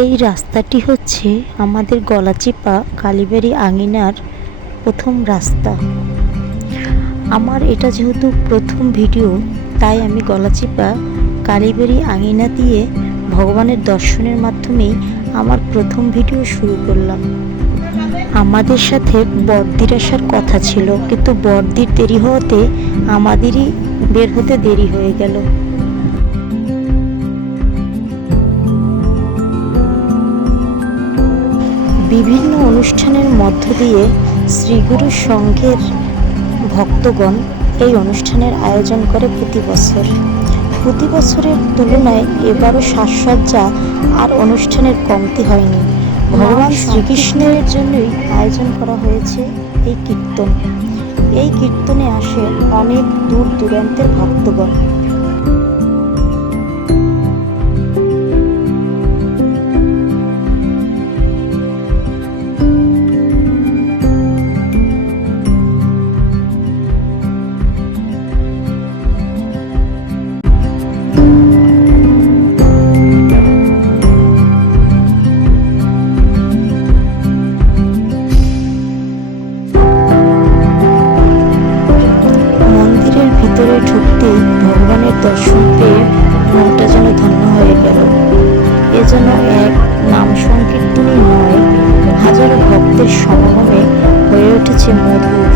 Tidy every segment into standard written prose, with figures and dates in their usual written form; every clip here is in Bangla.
এই রাস্তাটি হচ্ছে আমাদের গলাচিপা কালীবাড়ি আঙিনার প্রথম রাস্তা। আমার এটা যেহেতু প্রথম ভিডিও, তাই আমি গলাচিপা কালীবাড়ি আঙিনা দিয়ে ভগবানের দর্শনের মাধ্যমেই আমার প্রথম ভিডিও শুরু করলাম। আমাদের সাথে বড়দির আসার কথা ছিল, কিন্তু বড়দির দেরি হওয়াতে আমাদেরই বের হতে দেরি হয়ে গেল। বিভিন্ন অনুষ্ঠানের মধ্য দিয়ে শ্রীগুরু সংঘের ভক্তগণ এই অনুষ্ঠানের আয়োজন করে প্রতি বছরের তুলনায় এবারও সাজসজ্জা আর অনুষ্ঠানের কমতি হয়নি। ভগবান শ্রীকৃষ্ণের জন্যই আয়োজন করা হয়েছে এই কীর্তন। এই কীর্তনে আসে অনেক দূর দূরান্তের ভক্তগণ। ভিতরে ঢুকতেই ভগবানের দর্শন পেয়ে মনটা যেন ধন্য হয়ে গেল। এ যেন এক নাম সংকীর্তনই নয়, হাজারো ভক্তের সমাগমে হয়ে উঠেছে মধুর।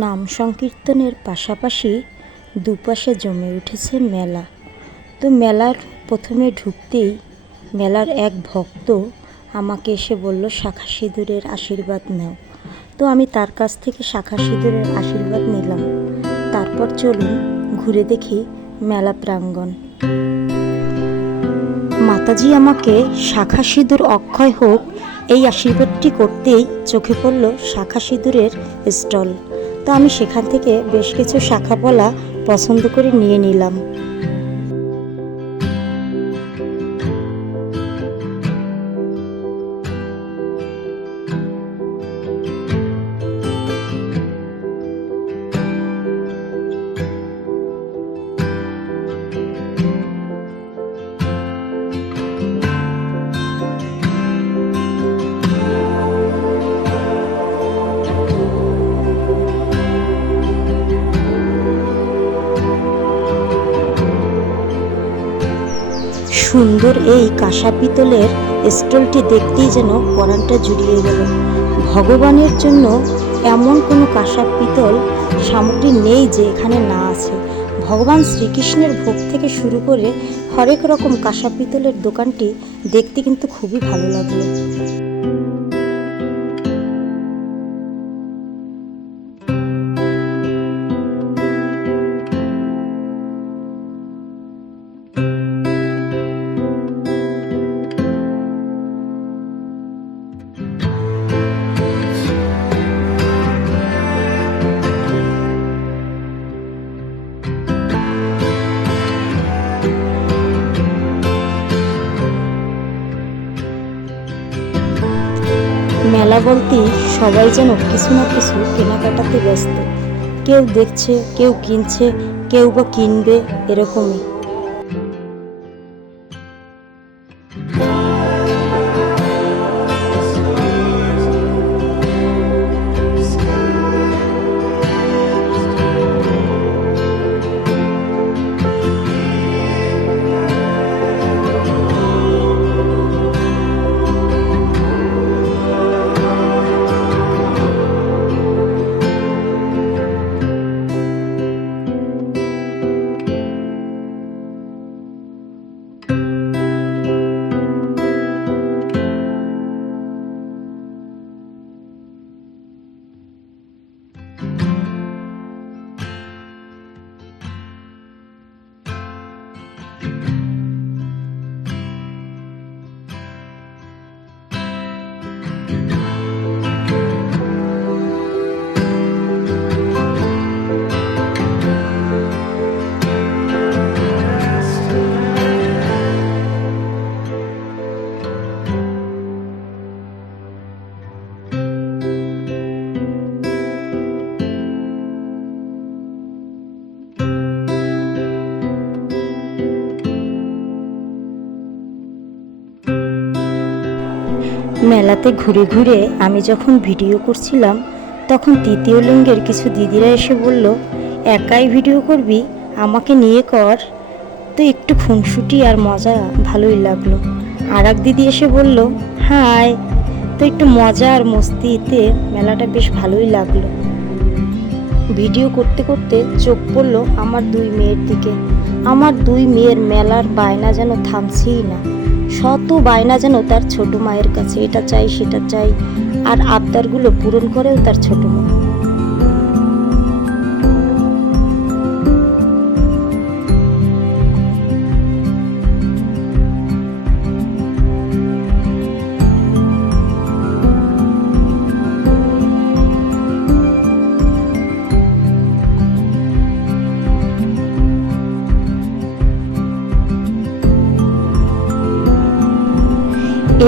নাম সংকীর্তনের পাশাপাশি দুপাশে জমে উঠেছে মেলা। তো মেলার প্রথমে ঢুকতেই মেলার এক ভক্ত আমাকে এসে বলল, শাঁখা সিঁদুরের আশীর্বাদ নাও। তো আমি তার কাছ থেকে শাঁখা সিঁদুরের আশীর্বাদ নিলাম। তারপর চলুন ঘুরে দেখি মেলা প্রাঙ্গণ। মাতাজি আমাকে শাঁখা সিঁদুর অক্ষয় হোক এই আশীর্বাদটি করতেই চোখে পড়ল শাঁখা সিঁদুরের স্টল। তো আমি সেখান থেকে বেশ কিছু শাঁখা পলা পছন্দ করে নিয়ে নিলাম। সুন্দর এই কাঁসা পিতলের স্টলটি দেখতেই যেন পরাণটা জুড়িয়ে গেল। ভগবানের জন্য এমন কোনো কাঁসা পিতল সামগ্রী নেই যে এখানে না আছে। ভগবান শ্রীকৃষ্ণের ভোগ থেকে শুরু করে হরেক রকম কাঁসা পিতলের দোকানটি দেখতে কিন্তু খুবই ভালো লাগলো। মেলা বলতেই সবাই যেন কিছু না কিছু কেনাকাটাতে ব্যস্ত। কেউ দেখছে, কেউ কিনছে, কেউ বা কিনবে, এরকমই। মেলাতে ঘুরে ঘুরে আমি যখন ভিডিও করছিলাম তখন তৃতীয় লিঙ্গের কিছু দিদিরা এসে বলল, একাই ভিডিও করবি, আমাকে নিয়ে কর। তো একটু খুনসুটি আর মজা ভালোই লাগলো। আর এক দিদি এসে বলল, হাই। তো একটু মজা আর মস্তিতে মেলাটা বেশ ভালোই লাগলো। ভিডিও করতে করতে চোখ পড়লো আমার দুই মেয়ের দিকে। আমার দুই মেয়ের মেলার বায়না যেন থামছেই না। শত বায়না যেন তার ছোট মায়ের কাছে, এটা চাই সেটা চাই, আর আবদারগুলো পূরণ করেও তার ছোট মা।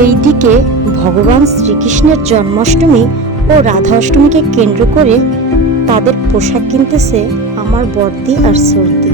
এইদিকে ভগবান শ্রীকৃষ্ণের জন্মাষ্টমী ও রাধা অষ্টমীকে কেন্দ্র করে তাদের পোশাক কিনতেছে আমার বড়দি আর সর্দি।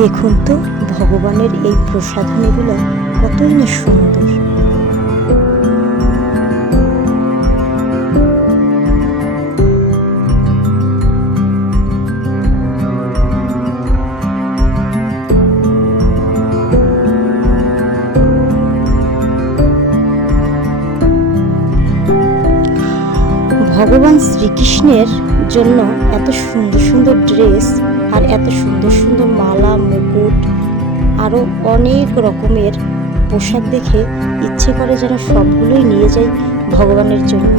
দেখুন তো ভগবানের এই প্রসাধনীগুলো কতই না সুন্দর। ভগবান শ্রীকৃষ্ণের জন্য এত সুন্দর সুন্দর ড্রেস আর এত সুন্দর সুন্দর মালা, মুকুট, আরও অনেক রকমের পোশাক দেখে ইচ্ছে করে যেন সবগুলোই নিয়ে যাই ভগবানের জন্য।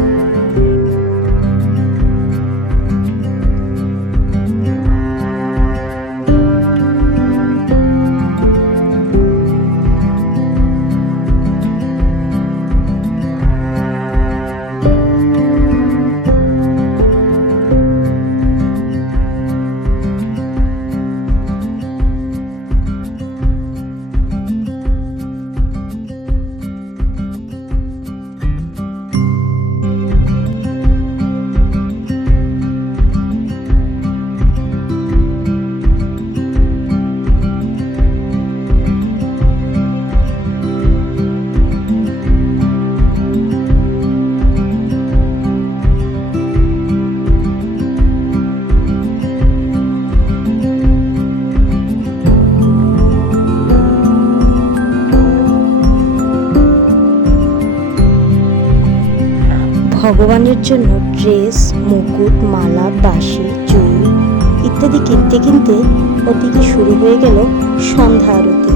ভগবানের জন্য ড্রেস, মুকুট, মালা, বাঁশি, চুল ইত্যাদি কিনতে কিনতে ওদিকে শুরু হয়ে গেল সন্ধ্যা আরতি।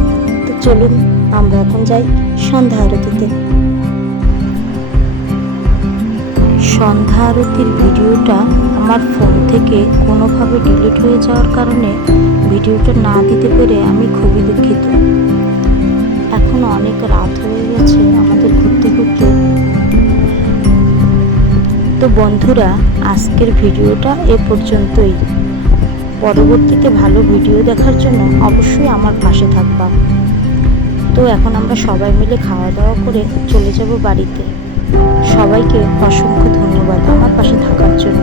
তো চলুন আমরা এখন যাই সন্ধ্যা আরতিতে। সন্ধ্যা আরতির ভিডিওটা আমার ফোন থেকে কোনোভাবে ডিলিট হয়ে যাওয়ার কারণে ভিডিওটা না দিতে পেরে আমি খুবই দুঃখিত। এখন অনেক রাত হয়ে গেছে আমাদের ঘুরতে ঘুরতে। তো বন্ধুরা, আজকের ভিডিওটা এ পর্যন্তই। পরবর্তীতে ভালো ভিডিও দেখার জন্য অবশ্যই আমার পাশে থাকবা। তো এখন আমরা সবাই মিলে খাওয়া দাওয়া করে চলে যাব বাড়িতে। সবাইকে অসংখ্য ধন্যবাদ আমার পাশে থাকার জন্য।